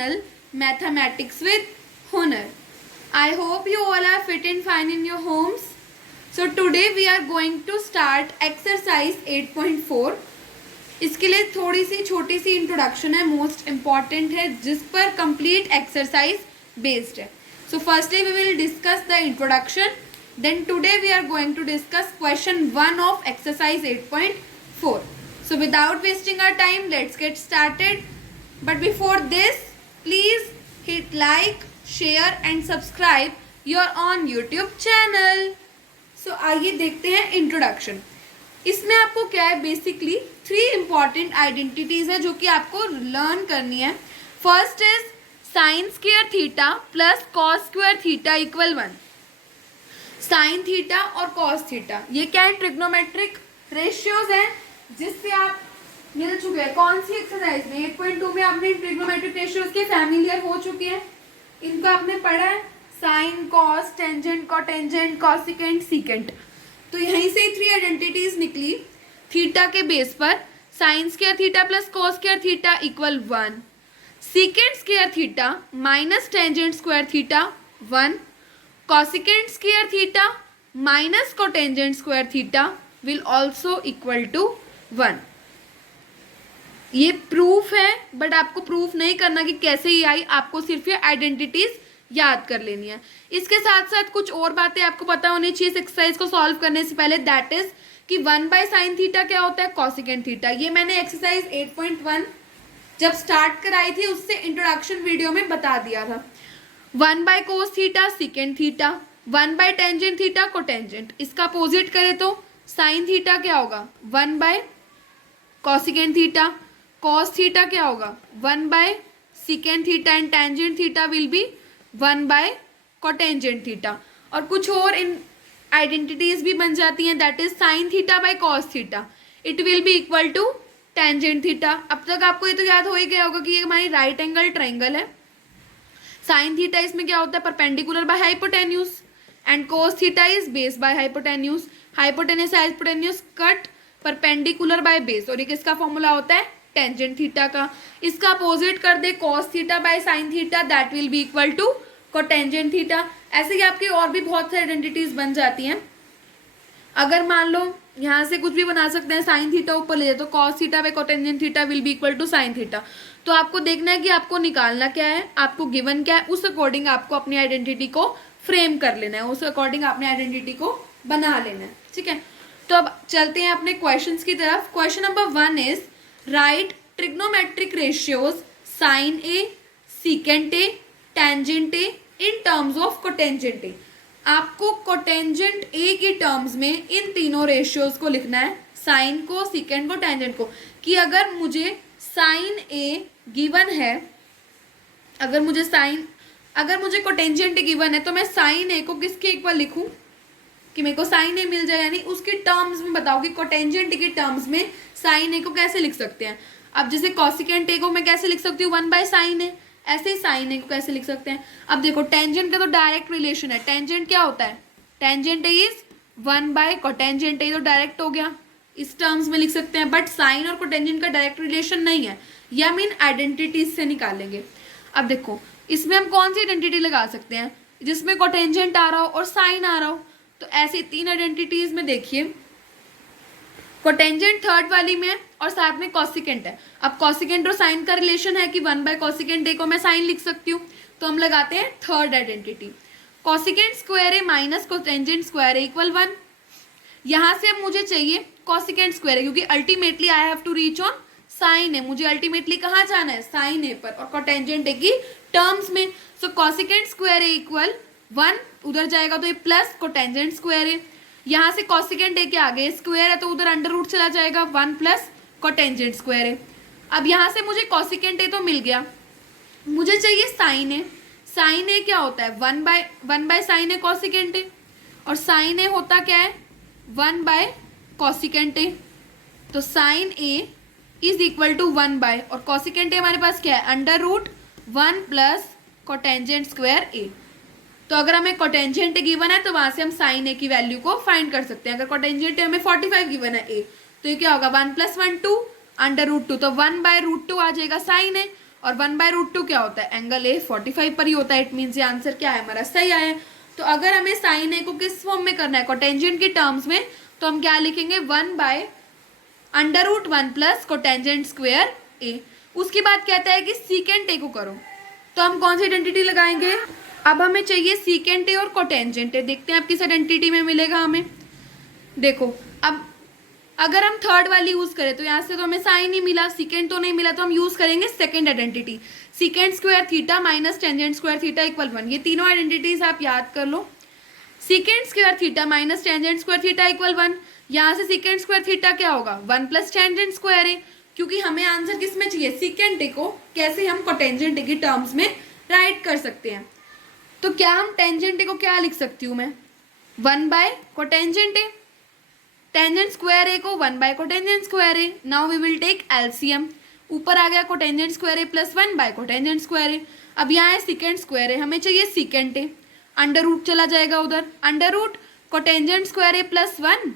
channel Mathematics with Honor. I hope you all are fit and fine in your homes. So today we are going to start exercise 8.4. इसके लिए थोड़ी सी छोटी सी introduction है, most important है, जिस पर कंप्लीट एक्सरसाइज बेस्ड है. So firstly we will discuss the introduction. Then today we are going to discuss question 1 of exercise 8.4. So without wasting our time, let's get started. But before this, please hit like, share and subscribe your on YouTube channel. So आइए देखते हैं introduction. इसमें आपको क्या है, basically 3 important identities है जो कि आपको लर्न करनी है. First is sine square theta plus cos square theta equal 1. Sine theta और कॉस थीटा ये क्या है, ट्रिग्नोमेट्रिक रेशियोज हैं जिससे आप मिल चुके हैं. कौन सी एक्सरसाइज में 8.2 में आपने ट्रिग्नोमेट्रिक रेशियोज के फैमिलियर हो चुके हैं. इनको आपने पढ़ा है, sine, cos, tangent, cotangent, cosecant, secant. तो यहीं से 3 आइडेंटिटीज निकली थीटा के बेस पर. Sine square theta plus cos square theta equal 1. Secant square theta minus tangent square theta 1. cosecant square theta minus cotangent square theta will also equal to 1. ये proof है, but आपको proof नहीं करना कि कैसे ये आई, आपको सिर्फ ये आइडेंटिटीज याद कर लेनी है. इसके साथ साथ कुछ और बातें आपको पता होनी चाहिए इस एक्सरसाइज को सॉल्व करने से पहले. दैट इज कि 1/sin थीटा क्या होता है, कॉसिकेंट थीटा. ये मैंने एक्सरसाइज 8.1 जब स्टार्ट कराई थी उससे इंट्रोडक्शन वीडियो में बता दिया था. 1/cos थीटा सीकेंट थीटा, 1/टेंजेंट थीटा कोटेंजेंट. इसका अपोजिट करें तो साइन थीटा क्या होगा, 1/cosecant थीटा. कॉस थीटा क्या होगा, 1/secant theta and tangent theta will be 1/cotangent theta. और कुछ और इन आइडेंटिटीज भी बन जाती हैं. That is sine theta by cos theta it will be equal to tangent theta. अब तक आपको ये तो याद हो ही गया होगा कि ये हमारी राइट एंगल ट्राइंगल है. साइन थीटा इसमें क्या होता है, perpendicular by hypotenuse, and cos theta is base by hypotenuse. Hypotenuse hypotenuse cut perpendicular by base, और ये किसका फॉर्मूला होता है, टेंजेंट थीटा का. इसका अपोजिट कर दे cos theta by sine theta, that will be equal to cotangent theta. ऐसे ही आपकी और भी बहुत सारी आइडेंटिटीज बन जाती हैं. अगर मान लो यहाँ से कुछ भी बना सकते हैं, साइन थीटा ऊपर ले जाए तो cos theta by cotangent theta will be equal to sine theta. तो आपको देखना है कि आपको निकालना क्या है, आपको गिवन क्या है, उस अकॉर्डिंग आपको अपनी आइडेंटिटी को फ्रेम कर लेना है, उस अकॉर्डिंग अपने आइडेंटिटी को बना लेना है. ठीक है, तो अब चलते हैं अपने क्वेश्चंस की तरफ. Question number 1 is right trigonometric ratios sine A, secant A, tangent A in terms of cotangent A. आपको कोटेंजेंट ए की टर्म्स में इन तीनों रेशियोज को लिखना है, साइन को, सीकेंट को, टेंजेंट को. कि अगर मुझे साइन ए गिवन है, अगर मुझे कोटेंजेंट ए गिवन है तो मैं साइन ए को किसके इक्वल लिखूं कि मेरे को साइन ए मिल जाए, यानी उसकी टर्म्स में बताओ कि कोटेंजेंट की टर्म्स में साइन ए को कैसे लिख सकते हैं. अब जैसे कॉसिकेंट ए को मैं कैसे लिख सकती हूँ, 1/sin ए, ऐसे ही साइन ए को कैसे लिख सकते हैं. अब देखो टेंजेंट का तो डायरेक्ट रिलेशन है. टेंजेंट क्या होता है, टेंजेंट ए इज 1/कोटेंजेंट ए, तो डायरेक्ट हो गया, इस टर्म्स में लिख सकते हैं. बट साइन और कोटेंजेंट का डायरेक्ट रिलेशन नहीं है, ये हम इन आइडेंटिटीज से निकालेंगे. अब देखो इसमें हम कौन सी आइडेंटिटी लगा सकते हैं जिसमें कोटेंजेंट आ रहा हो और साइन आ रहा हो. तो ऐसी 3 आइडेंटिटीज में देखिए, कोटेंजेंट थर्ड वाली में और साथ में कॉसिकेंट है. अब कॉसिकेंट और साइन का रिलेशन है कि 1/cosecant ए को मैं साइन लिख सकती हूँ, तो हम लगाते हैं थर्ड आइडेंटिटी, कॉसिकेंट स्क्वायर ए माइनस कोटेंजेंट स्क्वायर ए इक्वल 1. यहाँ से अब मुझे चाहिए कॉसिकेंट स्क्वायर ए, क्योंकि ultimately I have to reach on sine A. मुझे अल्टीमेटली कहाँ जाना है, साइन ए पर, और कोटेंजेंट ए की टर्म्स में. सो कॉसिकेंट स्क्वायर ए इक्वल 1, उधर जाएगा तो ये प्लस कोटेंजेंट स्क्वायर ए. यहाँ से कॉसिकेंट ए के आगे स्क्वायर है तो उधर अंडर रूट चला जाएगा, 1 प्लस कोटेंजेंट स्क्वायर ए. अब यहाँ से मुझे कॉसिकेंट ए तो मिल गया, मुझे चाहिए साइन ए. साइन ए क्या होता है, 1/sin ए कॉसिकेंट ए, और साइन ए होता क्या है, 1/cosecant ए. तो sine A is equal to 1/, और कॉसिकेंट ए हमारे पास क्या है, under root 1 plus cotangent square A. तो अगर हमें कोटेंजेंट ए गिवन है तो वहां से हम साइन ए की वैल्यू को फाइंड कर सकते हैं. अगर कोटेंजेंट ए हमें 45 गिवन है ए, तो ये क्या होगा, 1 + 1 2 अंडर रूट 2, तो 1/√2 आ जाएगा साइन ए. और 1/√2 क्या होता है, एंगल ए 45 पर ही होता है। इट मीन्स ये आंसर क्या है हमारा, सही आया है। तो अगर हमें साइन ए को किस फॉर्म में करना है, कोटेंजेंट की टर्म्स में, तो हम क्या लिखेंगे, 1/√1 प्लस कोटेंजेंट स्क्वायर ए। उसके बाद कहता है कि सीकेंट ए को करो, तो हम कौन सी आइडेंटिटी लगाएंगे, अब हमें चाहिए सीकेंट ए और कोटेंजेंट ए। देखते हैं आप किस आइडेंटिटी में मिलेगा हमें। देखो अब अगर हम थर्ड वाली यूज करें तो यहाँ से तो हमें साइन ही मिला, सीकेंट तो नहीं मिला, तो हम यूज करेंगे second identity, secant square theta minus tangent square theta equal 1। ये तीनों आइडेंटिटीज आप याद कर लो। Secant square theta minus tangent square theta equal 1। यहाँ से सीकेंट स्क्वायर थीटा क्या होगा, 1 प्लस टेंजेंट स्क्वायर ए, क्योंकि हमें आंसर किस में चाहिए, सीकेंट ए को कैसे हम कोटेंजेंट ए की टर्म्स में राइट कर सकते हैं। तो क्या हम टेंजेंट ए को क्या लिख सकती हूँ मैं, 1/कोटेंजेंट ए, टेंजेंट स्क्वायर ए को 1/कोटेंजेंट square A. Now we will take LCM, ऊपर आ गया कोटेंजेंट स्क्वायर ए प्लस 1/कोटेंजेंट स्क्वायर ए। अब यहाँ है सीकेंट स्क्वायर ए, हमें चाहिए सीकेंट ए, अंडर रूट चला जाएगा उधर, under root cotangent square A plus 1,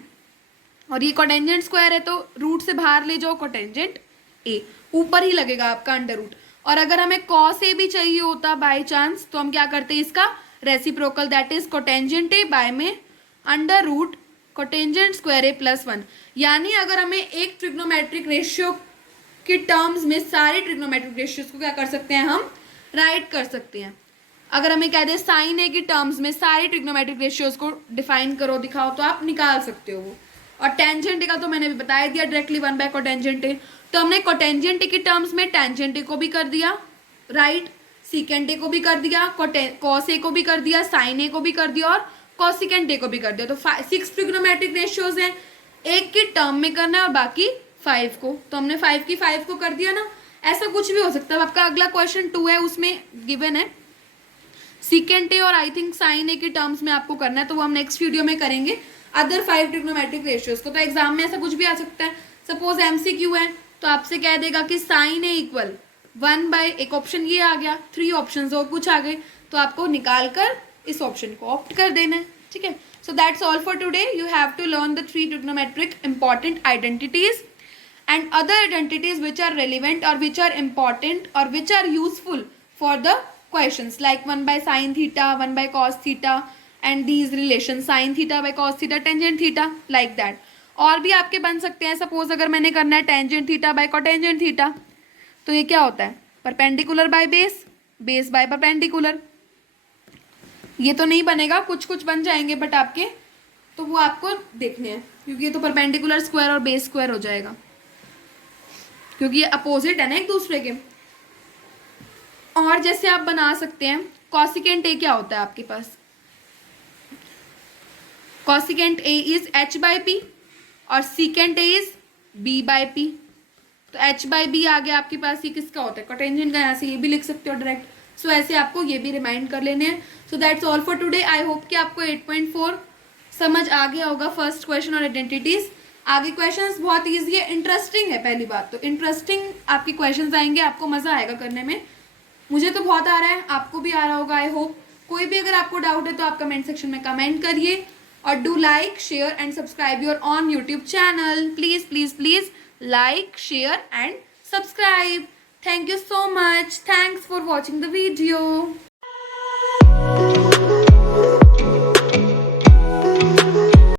और ये कोटेंजेंट स्क्वायर है तो रूट से बाहर ले जाओ कोटेंजेंट ए, ऊपर ही लगेगा आपका अंडर रूट। और अगर हमें कॉस ए भी चाहिए होता बाय चांस, तो हम क्या करते हैं, इसका reciprocal, that is cotangent A by में under root cotangent square A plus 1। यानी अगर हमें एक ट्रिग्नोमेट्रिक रेशियो की टर्म्स में सारे ट्रिग्नोमेट्रिक रेशियोज को क्या कर सकते हैं, हम राइट कर सकते हैं। अगर हमें कह दें साइन ए की टर्म्स में सारे ट्रिग्नोमेट्रिक रेशियोज को डिफाइन करो, दिखाओ, तो आप निकाल सकते हो वो। और टेंजेंट ए का तो मैंने भी बता दिया डायरेक्टली, 1/कोटेंजेंट ए। तो हमने कोटेंजेंट ए की टर्म्स में टेंजेंट ए को भी कर दिया राइट, सीकेंट ए को भी कर दिया, कॉस ए को भी कर दिया, साइन ए को भी कर दिया, और कॉसिकेंट ए को भी कर दिया। तो 6 ट्रिग्नोमेट्रिक रेशियोज हैं, एक की टर्म में करना है और बाकी 5 को। तो हमने 5 की 5 को कर दिया ना। ऐसा कुछ भी हो सकता है। आपका अगला क्वेश्चन 2 है, उसमें गिवन है सीकेंट ए और आई थिंक साइन ए की टर्म्स में आपको करना है, तो वो हम नेक्स्ट वीडियो में करेंगे अदर 5 ट्रिग्नोमेट्रिक रेशियोज को। तो एग्जाम में ऐसा कुछ भी आ सकता है। सपोज एमसीक्यू है तो आपसे कह देगा कि साइन ए इक्वल 1/, एक ऑप्शन ये आ गया, 3 ऑप्शन और कुछ आ गए, तो आपको निकाल कर इस ऑप्शन को ऑप्ट कर देना है, ठीक है। So that's all for today. You have to learn the 3 trigonometric important identities and other identities which are relevant or which are important or which are useful for the questions, like 1/sin theta, 1/cos theta and these relations, sin theta by cos theta, tangent theta, like that. और भी आपके बन सकते हैं। Suppose अगर मैंने करना है tangent theta by cotangent theta, तो ये क्या होता है, perpendicular by base, base by perpendicular. ये तो नहीं बनेगा, कुछ कुछ बन जाएंगे बट आपके, तो वो आपको देखने हैं, क्योंकि ये तो परपेंडिकुलर स्क्वायर और बेस स्क्वायर हो जाएगा, क्योंकि ये अपोजिट है ना एक दूसरे के। और जैसे आप बना सकते हैं, कॉसिकेंट ए क्या होता है आपके पास, कॉसिकेंट ए इज h/p और सीकेंट ए इज b/p। तो h/b आ गया आपके पास, ये किसका होता है, कोटेंजेंट का। यहाँ से ये भी लिख सकते हो डायरेक्ट। सो ऐसे आपको ये भी रिमाइंड कर लेने हैं। सो that's all for today. I hope कि आपको 8.4 समझ आ गया होगा, फर्स्ट क्वेश्चन और आइडेंटिटीज। आगे क्वेश्चंस बहुत इजी है, इंटरेस्टिंग है। पहली बात तो इंटरेस्टिंग आपके क्वेश्चंस आएंगे, आपको मजा आएगा करने में। मुझे तो बहुत आ रहा है, आपको भी आ रहा होगा आई होप। कोई भी अगर आपको डाउट है तो आप कमेंट सेक्शन में कमेंट करिए, और do like share and subscribe your on YouTube channel. Please please please like share and subscribe. Thank you so much, thanks for watching the video.